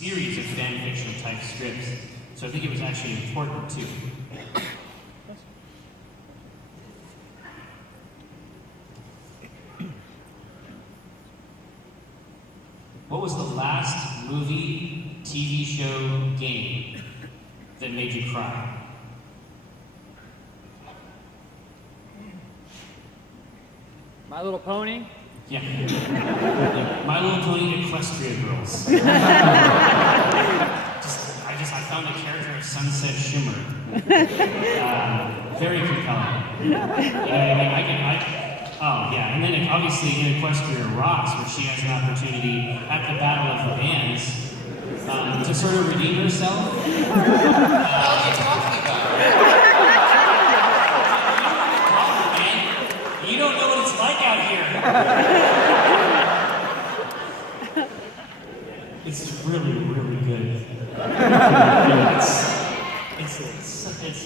series of fan fiction type scripts. So I think it was actually important too. What was the last movie, TV show, game that made you cry? My Little Pony? Yeah. My Little Pony Equestria Girls. I found a character of Sunset Shimmer. Very compelling. And then obviously in Equestria Rocks, where she has an opportunity at the Battle of the Bands to sort of redeem herself. What are you talking about? You don't know what it's like out here. It's really, really good. It's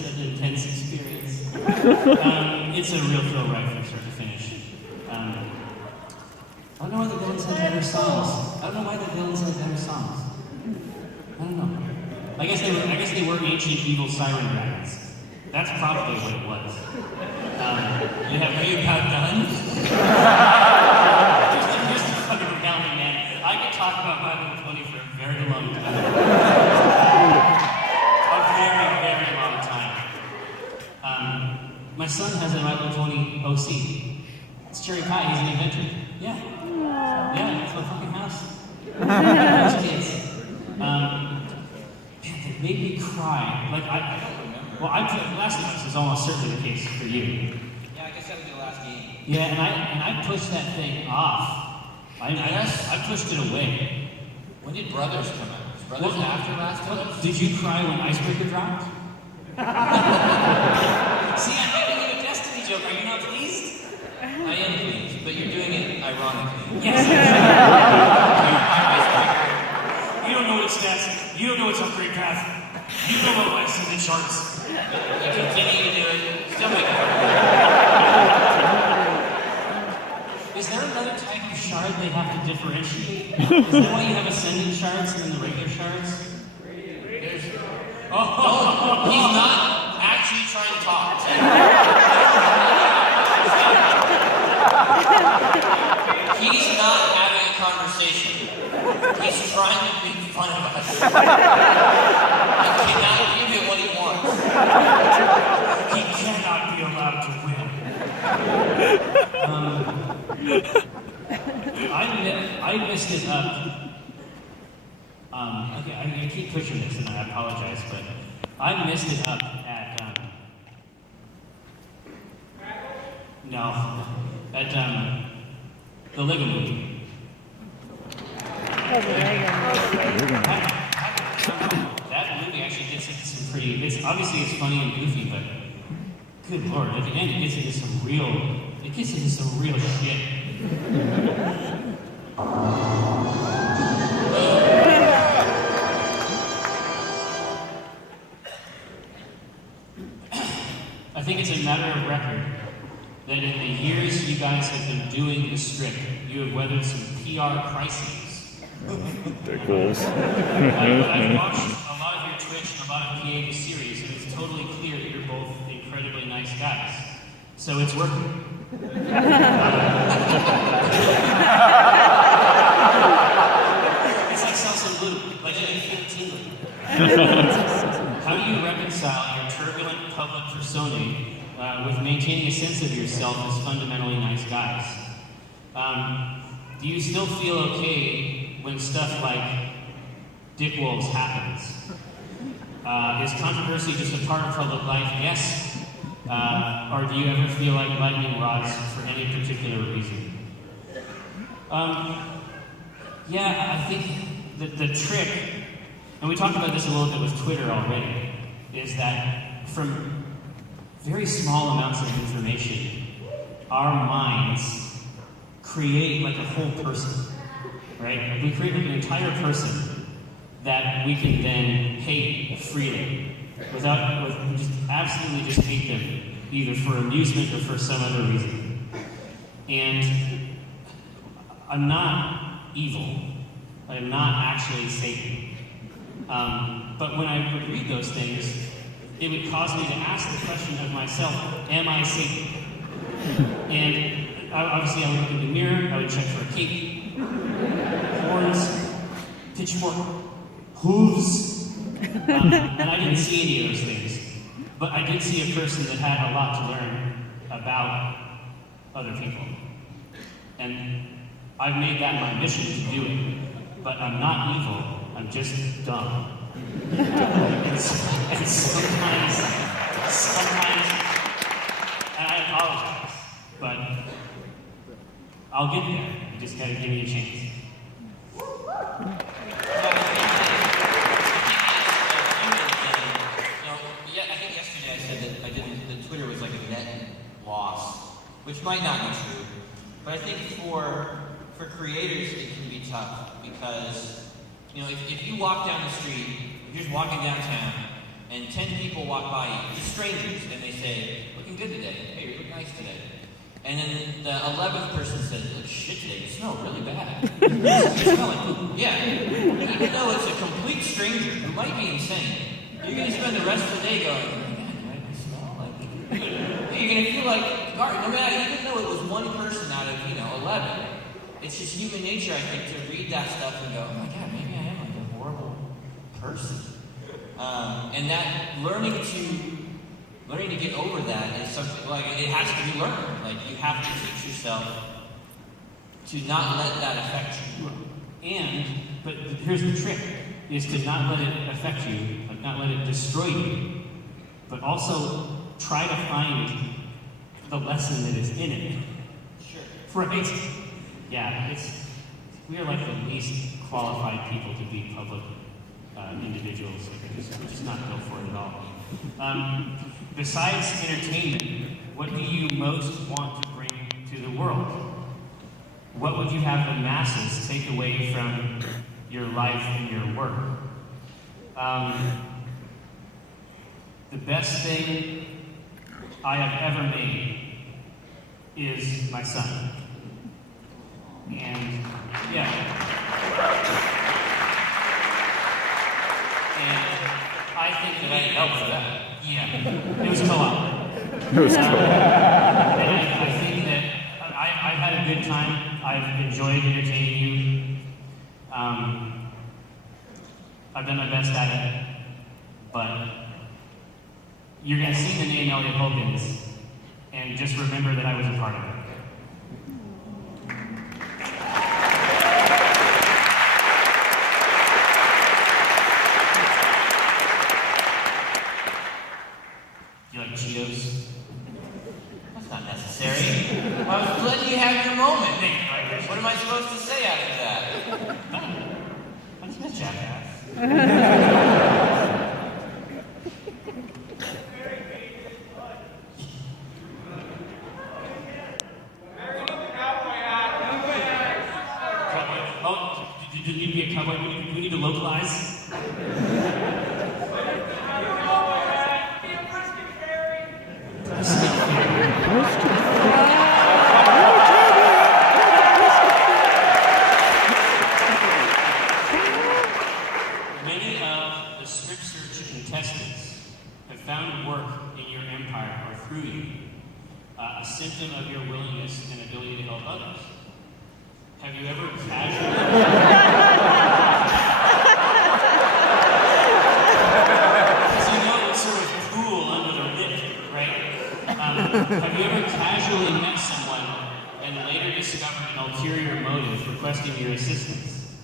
an intense experience. It's a real thrill ride from start to finish. I don't know why the villains had better songs. I don't know why the villains had better songs. I don't know. I guess they were ancient evil siren dragons. That's probably what it was. Are you about done? Here's the fucking reality, man. I could talk about My Little Pony for a very long time. A very, very long time. My son has a My Little Pony OC. It's Cherry Pie, he's an inventor. Yeah. Yeah, it's my fucking house. Those kids. Man, it made me cry. Last Night is almost certainly the case for you. Yeah, I guess that was the last game. Yeah, and I pushed that thing off. I pushed it away. When did Brothers come out? Was Brothers after Last of Us? Did you cry when Icebreaker dropped? See, I'm making you a Destiny joke. Are you not pleased? I am pleased, but you're doing it ironically. Yes. You don't know what it's stats. You don't know what's upgrade path. You know what lives in the charts. You continue to do it. Still make it. Is there another type of shard they have to differentiate? Is that why you have ascending shards and then the regular shards? He's not actually trying to talk. He's not having a conversation. He's trying to make fun of us. He cannot give him what he wants. He cannot be allowed to win. I messed it up. Okay, I keep pushing this, and I apologize, but I messed it up at the Lego Movie. That movie actually gets into some pretty. Obviously it's funny and goofy, but good lord, at the end it gets into some real shit. I think it's a matter of record that in the years you guys have been doing the script, you have weathered some PR crises. They're close. I've watched a lot of your Twitch and a lot of PA series, and it's totally clear that you're both incredibly nice guys. So it's working. It's like salsa blue, like you feel tingling. How do you reconcile your turbulent public persona with maintaining a sense of yourself as fundamentally nice guys? Do you still feel okay when stuff like Dick Wolves happens? Is controversy just a part of public life? Yes. Or do you ever feel like lightning rods for any particular reason? Yeah, I think that the trick, and we talked about this a little bit with Twitter already, is that from very small amounts of information, our minds create like a whole person, right? Like we create like an entire person that we can then hate freely, with just absolutely just hate them, either for amusement or for some other reason. And I'm not evil. I am not actually Satan. But when I would read those things, it would cause me to ask the question of myself, am I Satan? And obviously I would look in the mirror, I would check for a cape, horns, pitchfork, hooves, and I didn't see any of those things. But I did see a person that had a lot to learn about other people. And I've made that my mission to do it. But I'm not evil, I'm just dumb. and sometimes, and I apologize, but I'll get there. You just gotta give me a chance. I think yesterday I said that Twitter was like a net loss, which might not be true. But I think for creators it can be tough because, if you walk down the street, if you're just walking downtown, and 10 people walk by you, just strangers, and they say, looking good today, hey, you look nice today. And then the 11th person says, look shit today, you smell really bad. You smell like poop. Yeah. Even though it's a complete stranger who might be insane, you're going to spend the rest of the day going, oh my God, do I smell like poop? You're going to feel like, no matter, even though it was one person out of, 11, it's just human nature, I think, to read that stuff and go, oh my God, maybe I am like a horrible person. And that learning to get over that is something, like, it has to be learned. Like, you have to teach yourself to not let that affect you. But here's the trick, is to not let it affect you, like not let it destroy you, but also try to find the lesson that is in it. Sure. Right? Yeah, we are like the least qualified people to be public individuals. We're just not built for it at all. Besides entertainment, what do you most want to bring to the world? What would you have the masses take away from your life and your work? The best thing I have ever made is my son. And yeah. And I think that I helped for that. Yeah. It was a co-op. And I think that I've had a good time. I've enjoyed entertaining you. I've done my best at it. But you're going to see the name Elliot Hopkins and just remember that I was a part of it. You like Cheetos? That's not necessary. I was letting you have your moment. What am I supposed to say after that? That's a jackass. Oh, do you need to be a cowboy? Do we need to localize? Many of the script search contestants have found work in your empire or through you, a symptom of your willingness and ability to help others. Have you ever casually... Because you know it's sort of cool under the lip, right? Have you ever casually met someone and later discovered an ulterior motive requesting your assistance?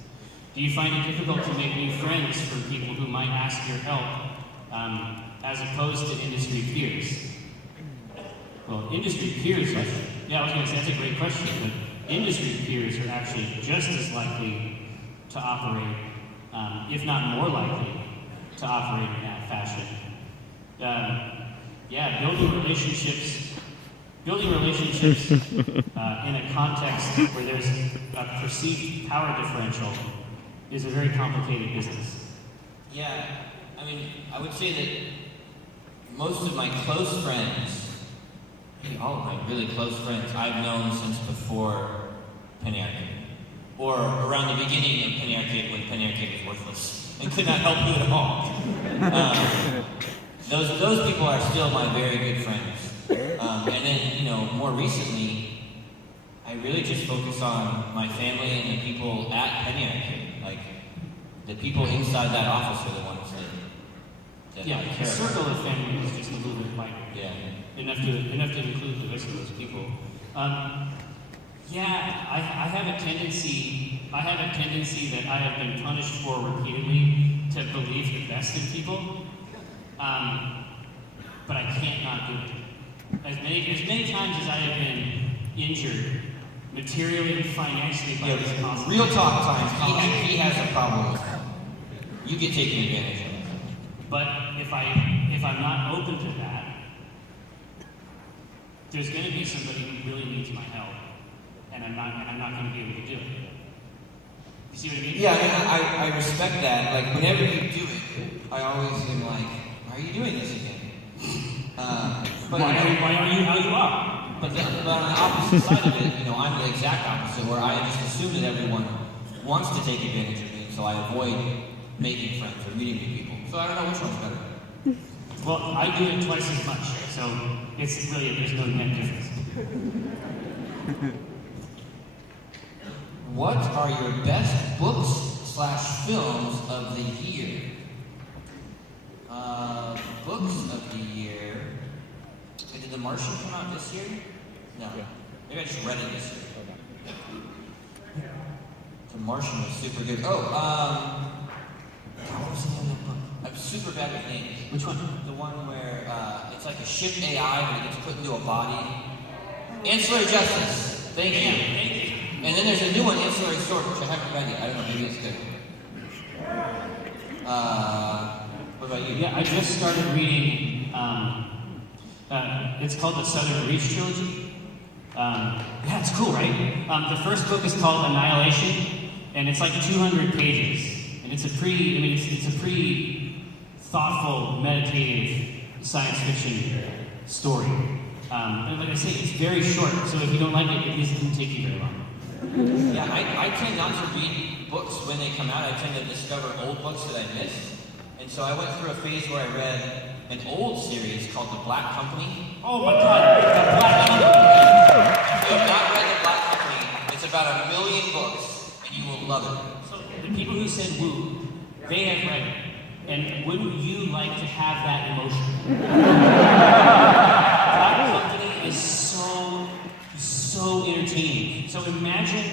Do you find it difficult to make new friends from people who might ask your help, as opposed to industry peers? Well, industry peers, I was going to say, that's a great question, but industry peers are actually just as likely to operate, if not more likely, to operate in that fashion. Building relationships in a context where there's a perceived power differential is a very complicated business. Yeah, I mean, I would say that most of my close friends, all of my really close friends, I've known since before Penny Arcade. or around the beginning of Penny Arcade when Penny Arcade was worthless and could not help you at all. Those people are still my very good friends. And then, you know, more recently, I really just focus on my family and the people at Penny Arcade. Like, the people inside that office are the ones that Yeah, I the care circle about. of family is just a little bit wider. Yeah. Enough to include the rest of those people. Yeah, I have a tendency that I have been punished for repeatedly to believe the best in people. But I can't not do it. As many times as I have been injured, materially and financially by this possible. Real talk time. He has a problem with that. You get taken advantage of. But if I'm not open to that, there's going to be somebody who really needs my help, and I'm not going to be able to do it. You see what I mean? Yeah, I respect that. Like, whenever you do it, I always am like, why are you doing this again? But why are you how you are? But on the opposite side of it, you know, I'm the exact opposite, where I just assume that everyone wants to take advantage of me, so I avoid making friends or meeting new people. So I don't know which one's better. Well, I do it twice as much, so it's really, there's no net difference. What are your best books/films of the year? Books of the year. Wait, did The Martian come out this year? No. Maybe I just read it this year. The Martian was super good. God, what was the name of that book? I'm super bad with names. Which one? The one where it's like a ship AI, but it gets put into a body. Ancillary Justice. Thank you. Thank you. And then there's a new one, Ancillary Sword, which I haven't read yet. I don't know, maybe it's good. What about you? Yeah, I just started reading, it's called the Southern Reach Trilogy. Yeah, it's cool, right? The first book is called Annihilation, and it's like 200 pages. And it's a pretty thoughtful, meditative science fiction story. And like I say, it's very short, so if you don't like it, at least it doesn't take you very long. Yeah, I tend not to read books when they come out. I tend to discover old books that I missed. And so I went through a phase where I read an old series called The Black Company. Oh my god, The Black Company! If you have not read The Black Company, it's about 1 million books, and you will love it. So the people who said woo, they have read it. And wouldn't you like to have that emotion? Black Company is so entertaining. So imagine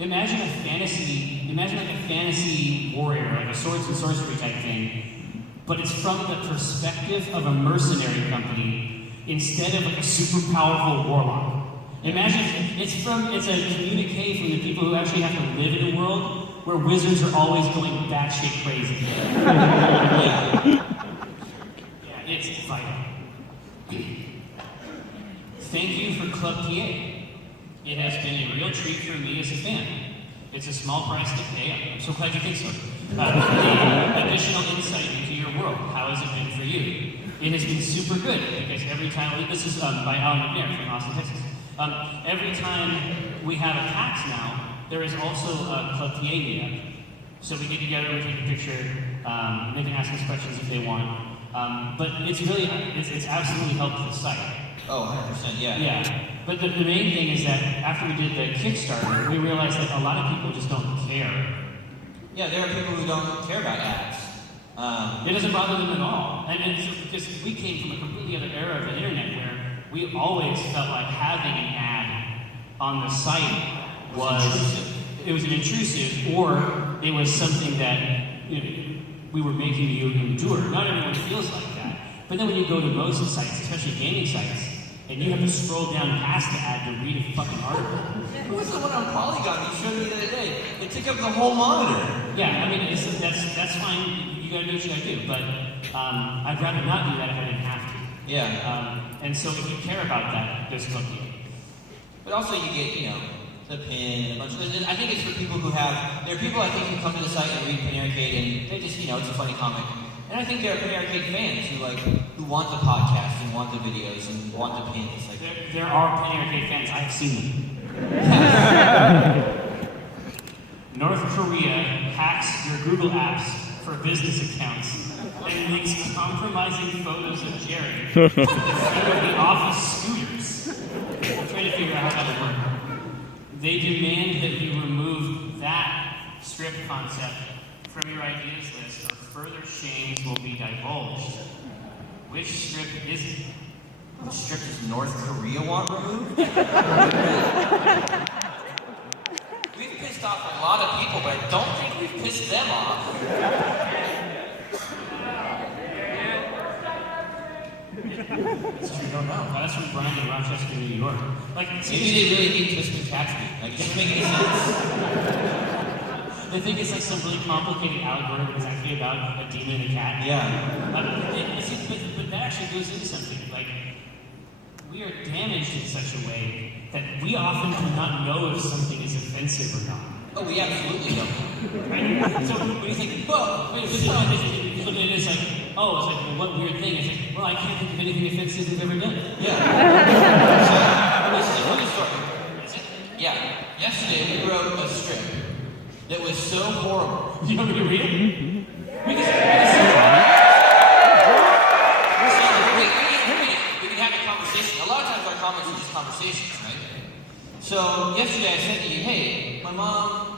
like a fantasy warrior, like a swords and sorcery type thing, but it's from the perspective of a mercenary company instead of like a super powerful warlock. Imagine it's a communique from the people who actually have to live in a world where wizards are always going batshit crazy. Yeah, it's vital. Thank you for Club PA. It has been a real treat for me as a fan. It's a small price to pay. I'm so glad you think so. For the additional insight into your world. How has it been for you? It has been super good because every time, this is by Alan McNair from Austin, Texas. Every time we have a PAX now, there is also a Club PA meetup. So we get together, we take a picture, they can ask us questions if they want. But it's absolutely helped the site. Oh, 100%, yeah. Yeah. But the main thing is that after we did the Kickstarter, we realized that a lot of people just don't care. Yeah, there are people who don't care about ads. It doesn't bother them at all. And so, because we came from a completely other era of the internet where we always felt like having an ad on the site was intrusive, or it was something that we were making you endure. Not everyone feels like that. But then when you go to most sites, especially gaming sites, and you have to scroll down past the ad to read a fucking article. What was the one on Polygon you showed me the other day? It took up the whole monitor. Yeah, I mean, that's fine. You gotta do what you gotta do. But I'd rather not do that if I didn't have to. Yeah. And so if you care about that, there's Club PA. But also you get, the pin, a bunch of, I think it's for people who there are people I think who come to the site and read Penny Arcade and they just, it's a funny comic. And I think there are Penny Arcade fans who want the podcast and want the videos and want the pins. Like, there are Penny Arcade fans. I've seen them. North Korea hacks your Google apps for business accounts and leaks compromising photos of Jerry instead of the office scooters. I'm trying to figure out how that would work. They demand that you remove that strip concept from your ideas list or further shames will be divulged. Which strip is it? Which strip does North Korea want removed? We've pissed off a lot of people, but I don't think we've pissed them off. It's true, I don't know. That's from Brian in Rochester, New York. Like, Maybe they really hate Twisted Catsby. Like, it doesn't make any sense. they think it's like some really complicated algorithm, but it's actually about a demon and a cat. Yeah. But that actually goes into something. Like, we are damaged in such a way that we often do not know if something is offensive or not. Oh, we absolutely don't. Right? So when you think, well, wait, you look at it, it's like, oh, it's like, well, what weird thing? It's like, well, I can't think of anything offensive we've ever done. Yeah. So, this is a funny story. Is it? Yeah. Yesterday, we wrote a strip that was so horrible. You want me to read it? Because we can have a conversation. A lot of times our comments are just conversations, right? So yesterday I said to you, hey, my mom,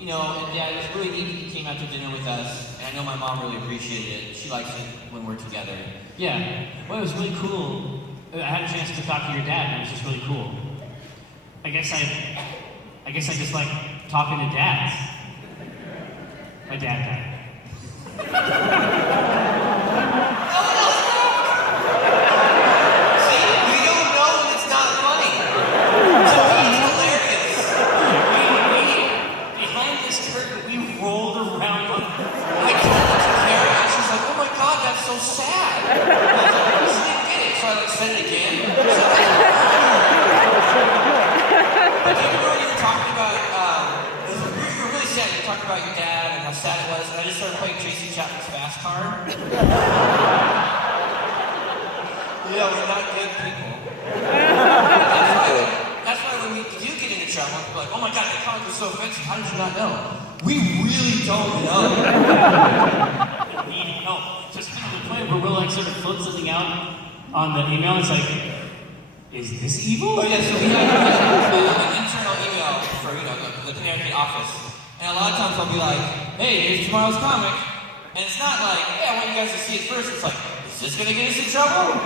and Dad, it was really neat that you came out to dinner with us, and I know my mom really appreciated it. She likes it when we're together. yeah, well, it was really cool. I had a chance to talk to your dad, and it was just really cool. I guess I just like talking to dads. My dad died. See, we don't know when it's not funny. So it's hilarious. Behind this curtain, we rolled around on I told it to Kara, and she's like, oh my god, that's so sad. I was like, she didn't get it, so I said it again. But you were even talking about, you were really sad. You talked about your dad and how sad it was, and I just started playing Tracy Chapman's Fast Card. Yeah, we're not good people. That's why when we do get into trouble, we're like, oh my god, that comment was so offensive, how did you not know? We really don't know. need help. Just kind of the point where we'll like sort of float something out on the email. It's like, is this evil? Oh yeah, so we have an internal email for the Penny office, and a lot of times I'll be like, "Hey, here's tomorrow's comic," and it's not like, "Hey, I want you guys to see it first." It's like, "Is this gonna get us in trouble?"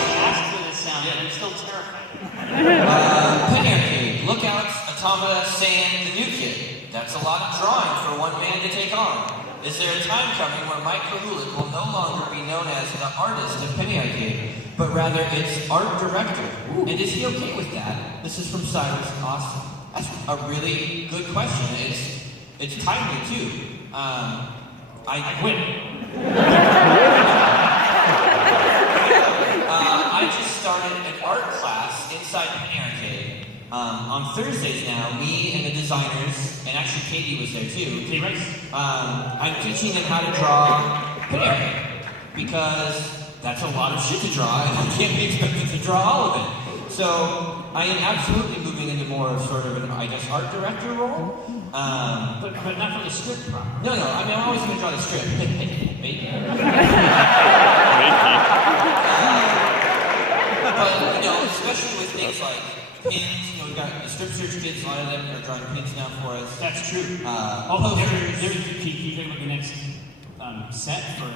I asked for this sound, and I'm still terrified. Penny Arcade, Lookouts, Automata, Sand, the New Kid. That's a lot of drawing for one man to take on. Is there a time coming where Mike Kahulik will no longer be known as the artist of Penny Arcade, but rather its art director? Ooh. And is he okay with that? This is from Cyrus Austin. That's a really good question. It's timely too. I quit. I just started an art class inside Penny Arcade. On Thursdays now, me and the designers, and actually Katie was there too. Katie Rice. I'm teaching them how to draw Penny Arcade because that's a lot of shit to draw, and I can't be expected to draw all of it. So I am absolutely moving into more of sort of an, art director role. But not for the script proper. No, I mean, I'm always going to draw the script. Maybe. But, especially with things like pins, we've got the Strip Search kids, a lot of them are drawing pins now for us. That's true. Can you think about the next set for the...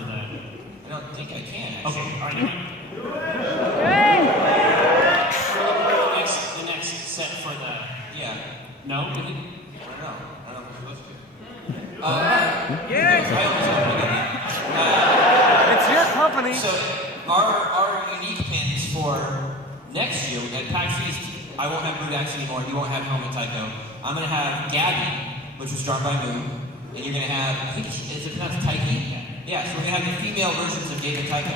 I don't think I can, actually. Okay, all right. The next set for the... Yeah. No? I don't know if we're supposed to. Yes! It's your company. So, our unique pins for next year at PAX East, I won't have Brudax anymore, you won't have Helmet Tycho. I'm going to have Gabby, which was drawn by Moon, and you're going to have, I think, is it pronounced Tyche? Yeah, so we're going to have the female versions of David Tycho.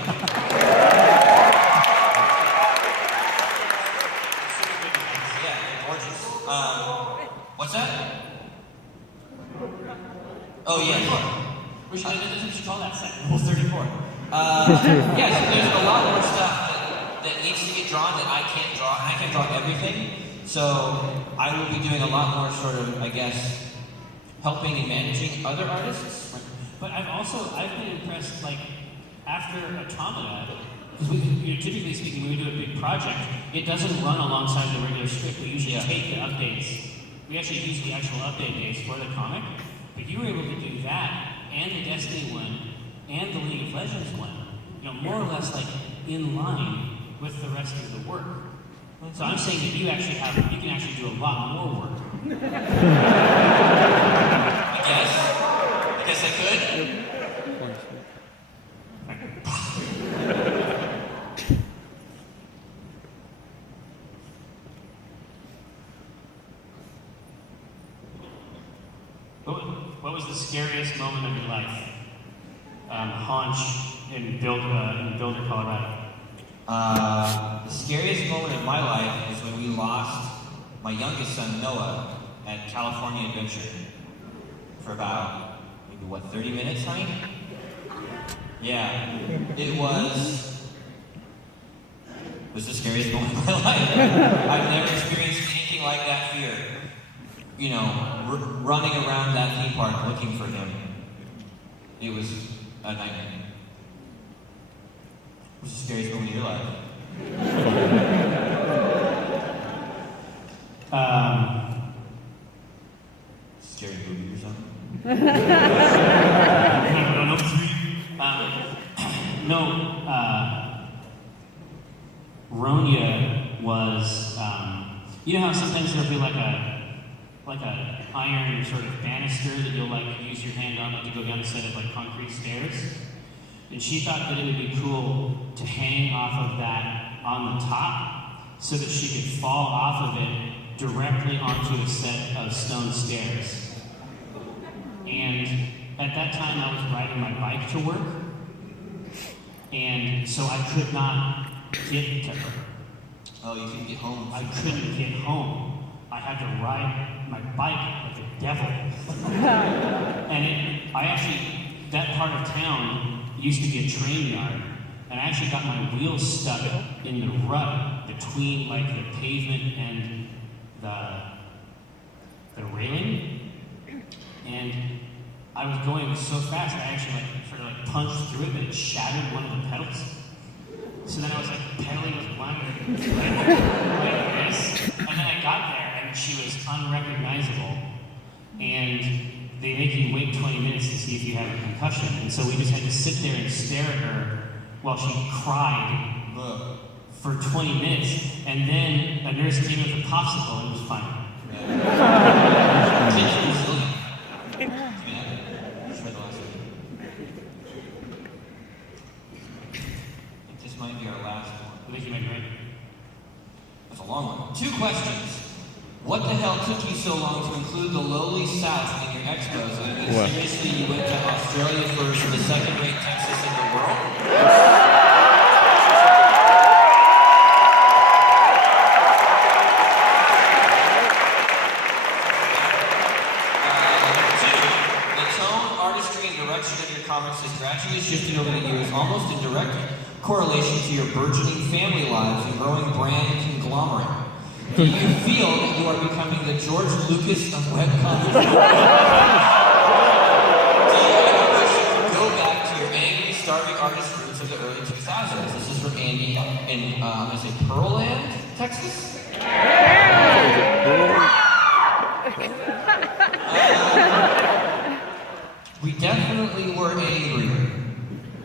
Yeah, they're gorgeous. What's that? Oh, yeah. We should call that set. Rule 34. Yeah, so there's a lot more stuff that needs to get drawn that I can't draw, and I can draw everything. So I will be doing a lot more sort of, I guess, helping and managing other artists. But I've been impressed, like, after Automata, because typically speaking, when we do a big project, it doesn't run alongside the regular script. We usually take the updates. We actually use the actual update dates for the comic, but you were able to do that, and the Destiny one, and the League of Legends one, more or less like in line with the rest of the work. So I'm saying that you can actually do a lot more work. I guess I could. What was the scariest moment of your life? Haunch in Boulder, Colorado. The scariest moment of my life is when we lost my youngest son, Noah, at California Adventure for about, maybe 30 minutes, honey? Yeah. It was the scariest moment of my life. I've never experienced anything like that fear. Running around that theme park looking for him. It was a nightmare. What's the scariest moment of your life? Scary movie or something? Ronya was, you know how sometimes there'll be like a iron sort of banister that you'll use your hand on to go down a set of concrete stairs? And she thought that it would be cool to hang off of that on the top so that she could fall off of it directly onto a set of stone stairs. And at that time I was riding my bike to work, and so I could not get to her. Oh, you couldn't get home? I couldn't get home. I had to ride my bike like a devil. And that part of town used to be a train yard, and I actually got my wheels stuck in the rut between the pavement and the railing, and I was going so fast I actually punched through it, but it shattered one of the pedals. So then I was pedaling with one like this, and then I got there and she was unrecognizable, and they make you wait 20 minutes to see if you have a concussion. And so we just had to sit there and stare at her while she cried for 20 minutes. And then a nurse came with a popsicle and it was fine. This might be our last one. I think you might be right. That's a long one. 2 questions. What the hell took you so long to include the lowly South in your expos? I mean, seriously, you went to Australia first, the second-rate Texas in the world? The tone, artistry, and direction of your comics has gradually shifted over the years, almost in direct correlation to your burgeoning family lives and growing brand conglomerate. Do you feel that you are becoming the George Lucas of webcomics? Do you ever wish you could go back to your angry, starving artist roots of the early 2000s? This is from Andy in, I'm going to say Pearland, Texas? We definitely were angry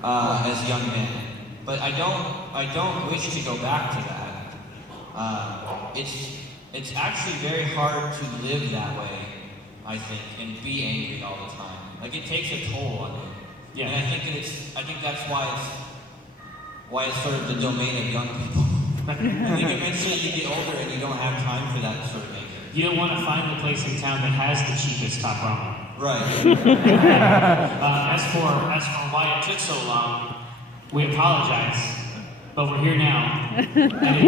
as young men, but I don't wish to go back to that. It's actually very hard to live that way, I think, and be angry all the time. It takes a toll on you. Yeah. And I think that's why it's sort of the domain of young people. I think eventually you get older and you don't have time for that sort of anger. You don't want to find the place in town that has the cheapest top ramen. Right. As for why it took so long, we apologize, but we're here now. And